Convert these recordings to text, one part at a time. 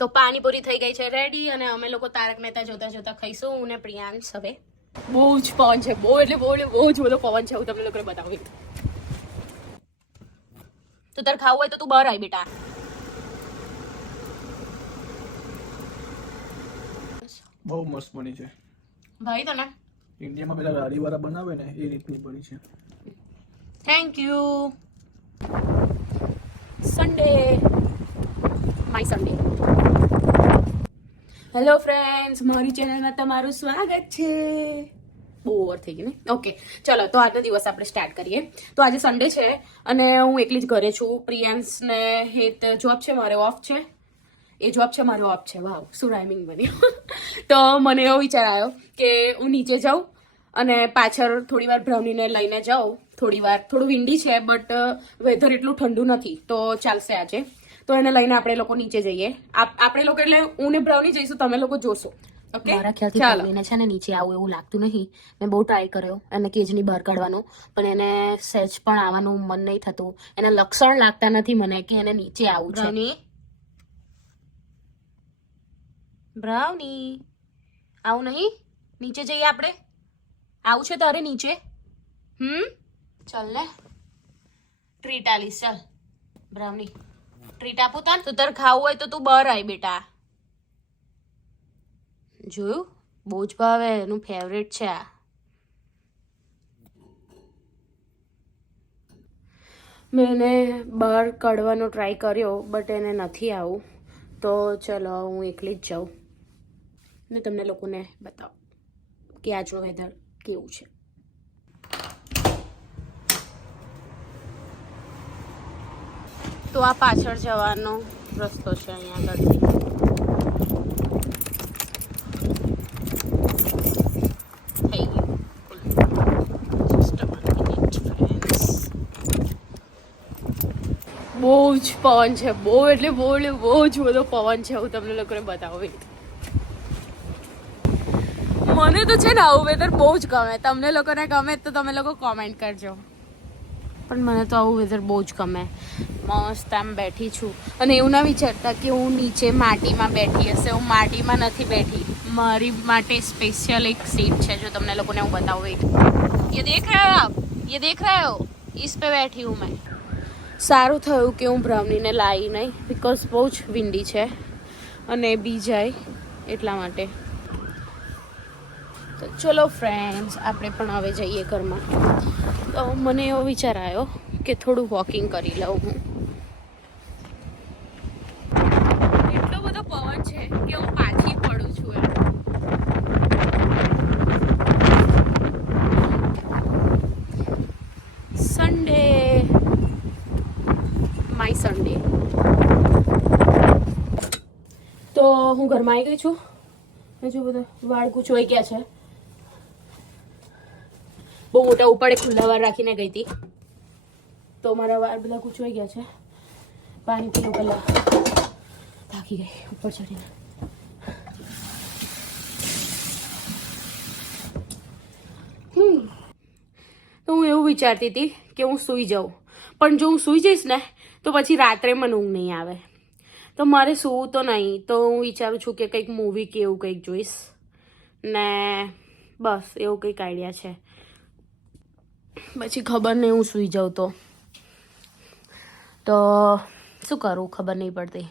તો પાણીપુરી થઈ ગઈ છે રેડી અને અમે લોકો તારક મહેતા જોતા જોતા ખાઈશું. હું ને પ્રિયાંશ હવે બહુ જ પવન છે, બહુ એટલે બહુ જ બધો પવન છે. હું તમને લોકોને બતાવું. તો તારે ખાવું હોય તો તું બહાર આવી બેટા. બહુ મસ્ત બની છે ભાઈ તને ઇન્ડિયામાં પેલા ગાડીવાળા બનાવે ને એ રીતની બની છે. Thank you. Sunday my Sunday. Hello friends, મારી ચેનલમાં તમારું સ્વાગત છે. બહુ ઓવર થઈ ગયું ને. ઓકે ચલો, તો આજનો દિવસ આપણે સ્ટાર્ટ કરીએ. તો આજે સન્ડે છે અને હું એકલી જ ઘરે છું. પ્રિયાંશને હેત જોબ છે, મારે ઓફ છે. એ જોબ છે, મારો ઓફ છે. વાવ, શું રાઇમિંગ બન્યું. તો મને એવો વિચાર આવ્યો કે હું નીચે જાઉં અને પાછળ થોડી વાર બ્રાઉનીને લઈને જાઉં. થોડું વિન્ડી છે બટ વેધર એટલું ઠંડુ નથી તો ચાલશે આજે. તો એને લઈને આપણે લોકો નીચે જઈએ. આપણે લોકો એટલે હું ને બ્રાઉની જઈશું, તમે લોકો જોશો. ઓકે, મારા ખ્યાલથી પ્રવીણે છે ને નીચે આવું એવું લાગતું નહીં. મેં બહુ ટ્રાય કર્યો એને કેજની બહાર કાઢવાનો, પણ એને સહેજ પણ આવવાનું મન નહીં થતું. એના લક્ષણ લાગતા નથી મને કે એને નીચે આવું છે. બ્રાઉની આવું નહીં, નીચે જઈએ આપણે. આવું છે તારે નીચે? ચાલ ને, ટ્રીટ આલીશ. ચાલ બ્રાઉની, ટ્રીટ આપું તાર. તો તારે ખાવું હોય તો તું બહાર આવી બેટા. જોયું, બહુ જ ભાવે, એનું ફેવરેટ છે આ. મેં એને બહાર કાઢવાનો ટ્રાય કર્યો બટ એને નથી આવું. તો ચલો હું એકલી જ જાઉં ને તમને લોકોને બતાવું કે આજનું વેધર કેવું છે. તો આ પાછળ જવાનો રસ્તો છે, અહીંયા આગળથી. થઈ ગયું. બહુ જ પવન છે, બહુ એટલે બહુ જ બધો પવન છે. હું તમને લોકોને બતાવું. મને તો છે ને આવું વેધર બહુ જ ગમે. તમને લોકોને ગમે તો તમે લોકો કોમેન્ટ કરજો. પણ મને તો આવું વેધર બહુ જ ગમે. મસ્ત આમ બેઠી છું અને એવું ના વિચારતા કે હું નીચે માટીમાં બેઠી હશે. હું માટીમાં નથી બેઠી. મારી માટે સ્પેશિયલ એક સીટ છે, જો તમને લોકોને હું બતાવું. વેટ, ये देख रहे हो आप, ये देख रहे हो, इस पे बैठी हूँ मैं. સારું થયું કે હું બ્રાઉનીને લાવી નહીં, બિકોઝ બહુ જ વિન્ડી છે અને બી જાય એટલા માટે. તો ચલો ફ્રેન્ડ્સ, આપણે પણ હવે જઈએ ઘરમાં. તો મને એવો વિચાર આવ્યો કે થોડું વોકિંગ કરી લઉં હું. એટલો બધો પવન છે કે હું પાછી પડું છું. Sunday my Sunday. તો હું ઘરમાં આવી ગઈ છું. હજુ બધા વાળ ગૂંચવાઈ ગયા છે. બહુ મોટા ઉપાડે ખુલ્લા વાર રાખીને ગઈ હતી તો મારા વાળ બધા ગૂંચવાઈ ગયા છે. પાણી પીવું પહેલા, થાકી ગઈ ઉપર ચડીને. તો હું એવું વિચારતી હતી કે હું સૂઈ જાઉં, પણ જો હું સૂઈ જઈશ ને તો પછી રાત્રે મને ઊંઘ નહીં આવે. તો મારે સૂવું તો નહીં. તો હું વિચારું છું કે કંઈક મૂવી કે એવું કંઈક જોઈશ ને બસ એવું કંઈક આઈડિયા છે. પછી ખબર નહીં હું સૂઈ જાઉં તો શું કરું ખબર નહીં પડતી.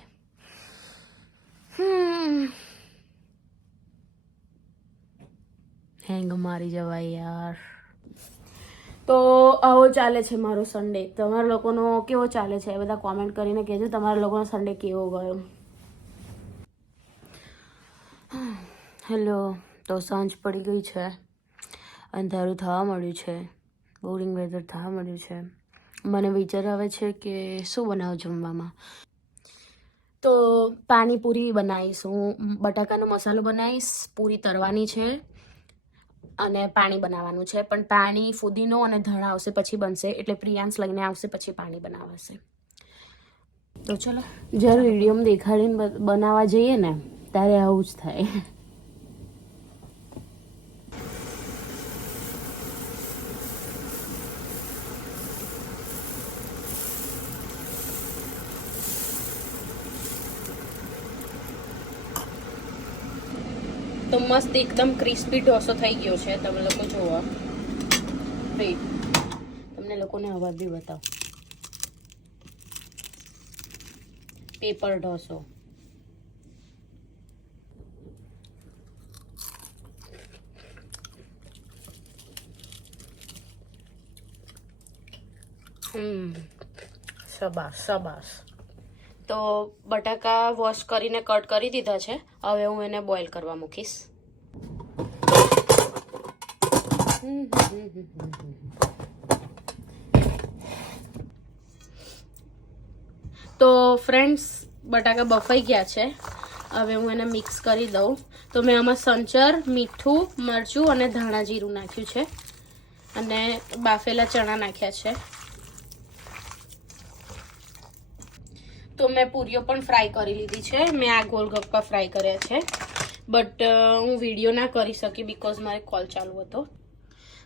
હેંગ મારી જવાય યાર. તો આવો ચાલે છે મારો સન્ડે. તમારા લોકોનો કેવો ચાલે છે બધા કોમેન્ટ કરીને કહેજો. તમારા લોકોનો સન્ડે કેવો ગયો. હેલો, તો સાંજ પડી ગઈ છે, અંધારું થવા મળ્યું છે, બોરિંગ વેધર થવા મળ્યું છે. મને વિચાર આવે છે કે શું બનાવું જમવામાં. તો પાણીપુરી બનાવીશ હું. બટાકાનો મસાલો બનાવીશ, પૂરી તરવાની છે અને પાણી બનાવવાનું છે. પણ પાણી ફુદીનો અને ધાણા આવશે પછી બનશે, એટલે પ્રિયાંશ લઈને આવશે પછી પાણી બનાવાશે. તો ચલો, જ્યારે વિડીયોમાં દેખાડીને બનાવવા જઈએ ને ત્યારે આવું જ થાય. તો મસ્ત એકદમ ક્રિસ્પી ઢોસો થઈ ગયો છે. તમે લોકો જુઓ. વેઇટ, તમને લોકોને અવાજ બી બતાવો. પેપર ઢોસો. શાબાશ. તો બટાકા વોશ કરીને કટ કરી દીધા છે. હવે હું એને બોઇલ કરવા મૂકીશ. તો ફ્રેન્ડ્સ, બટાકા બફાઈ ગયા છે. હવે હું એને મિક્સ કરી દઉં. તો મેં આમાં સંચર, મીઠું, મરચું અને ધાણા જીરું નાખ્યું છે અને બાફેલા ચણા નાખ્યા છે. તો મેં પૂરીઓ પણ ફ્રાય કરી લીધી છે. મેં આ ગોલગપ્પા ફ્રાય કર્યા છે, બટ હું વિડીયો ના કરી શકી બિકોઝ મારે કોલ ચાલુ હતો.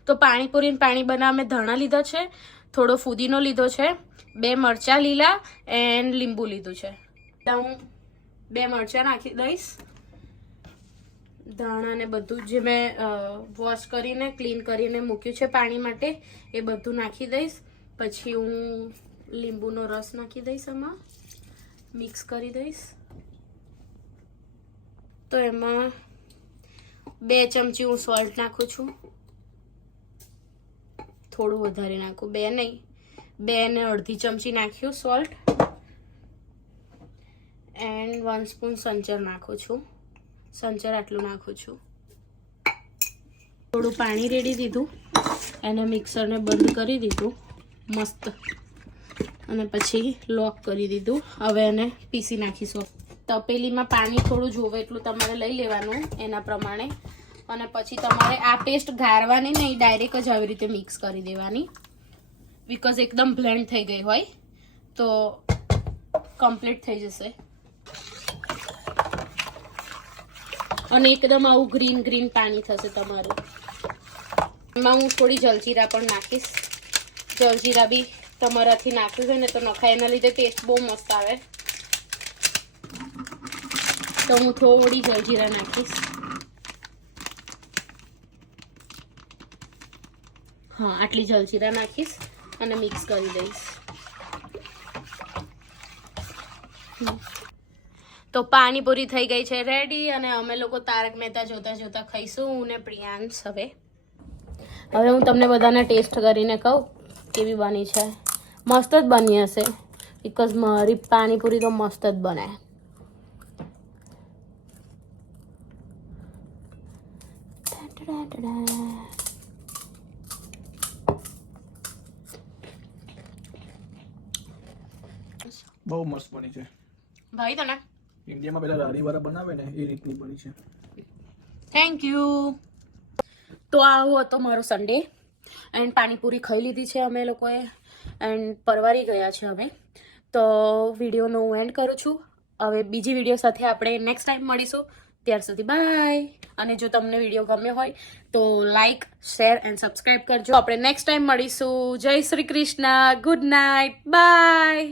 તો પાણીપુરીને પાણી બનાવવા મેં ધાણા લીધા છે, થોડો ફુદીનો લીધો છે, 2 મરચાં લીલા એન્ડ લીંબુ લીધું છે. હું 2 મરચાં નાખી દઈશ. ધાણા ને બધું જે મેં વોશ કરીને ક્લીન કરીને મૂક્યું છે પાણી માટે એ બધું નાખી દઈશ. પછી હું લીંબુનો રસ નાખી દઈશ, આમાં મિક્સ કરી દઈશ. તો એમાં 2 ચમચી હું સોલ્ટ નાખું છું. થોડું વધારે નાખું, 2 નહીં, 2 ને અડધી ચમચી નાખ્યું સોલ્ટ. એન્ડ 1 સ્પૂન સંચર નાખું છું. સંચર આટલું નાખું છું. થોડું પાણી રેડી દીધું, એને મિક્સરને બંધ કરી દીધું મસ્ત, અને પછી લોક કરી દીધું. હવે એને પીસી નાખીશું. તપેલીમાં પાણી થોડું જોવે એટલું તમારે લઈ લેવાનું એના પ્રમાણે, અને પછી તમારે આ પેસ્ટ ગાળવાની નહીં, ડાયરેક્ટ જ આવી રીતે મિક્સ કરી દેવાની. બિકોઝ એકદમ બ્લેન્ડ થઈ ગઈ હોય તો કમ્પ્લીટ થઈ જશે. અને એકદમ આવું ગ્રીન ગ્રીન પાણી થશે તમારું. એમાં હું થોડી જલજીરા પણ નાખીશ. જલજીરા બી તમારાથી નાખ્યું હોય ને તો નખાય, એના લીધે ટેસ્ટ બહુ મસ્ત આવે. તો હું થોડી જલજીરા નાખીશ. હા, આટલી જલજીરા નાખીશ અને મિક્સ કરી દઈશ. તો પાણીપુરી થઈ ગઈ છે રેડી, અને અમે લોકો તારક મહેતા જોતા જોતા ખાઈશું, હું ને પ્રિયાંશ. હવે હું તમને બધાને ટેસ્ટ કરીને કહું કેવી બની છે. મસ્ત જ બની હશે, બિકોઝ મારી પાણીપુરી તો મસ્ત જ બને. બહુ મસ્ત બની છે ભાઈ. તને ઇન્ડિયામાં પેલા રાડીવાળા બનાવે ને એ રીતની બની છે. Thank you. તો આવો હતો મારો સન્ડે, એન્ડ પાણીપુરી ખાઈ લીધી છે અમે લોકોએ, એન્ડ પરવારી ગયા છે હવે. તો વિડીયોનો હું એન્ડ કરું છું. હવે બીજી વિડીયો સાથે આપણે નેક્સ્ટ ટાઈમ મળીશું. ત્યાર સુધી બાય. અને જો તમને વિડીયો ગમ્યો હોય તો લાઈક, શેર એન્ડ સબસ્ક્રાઈબ કરજો. આપણે નેક્સ્ટ ટાઈમ મળીશું. જય Shri Krishna. Good night. By.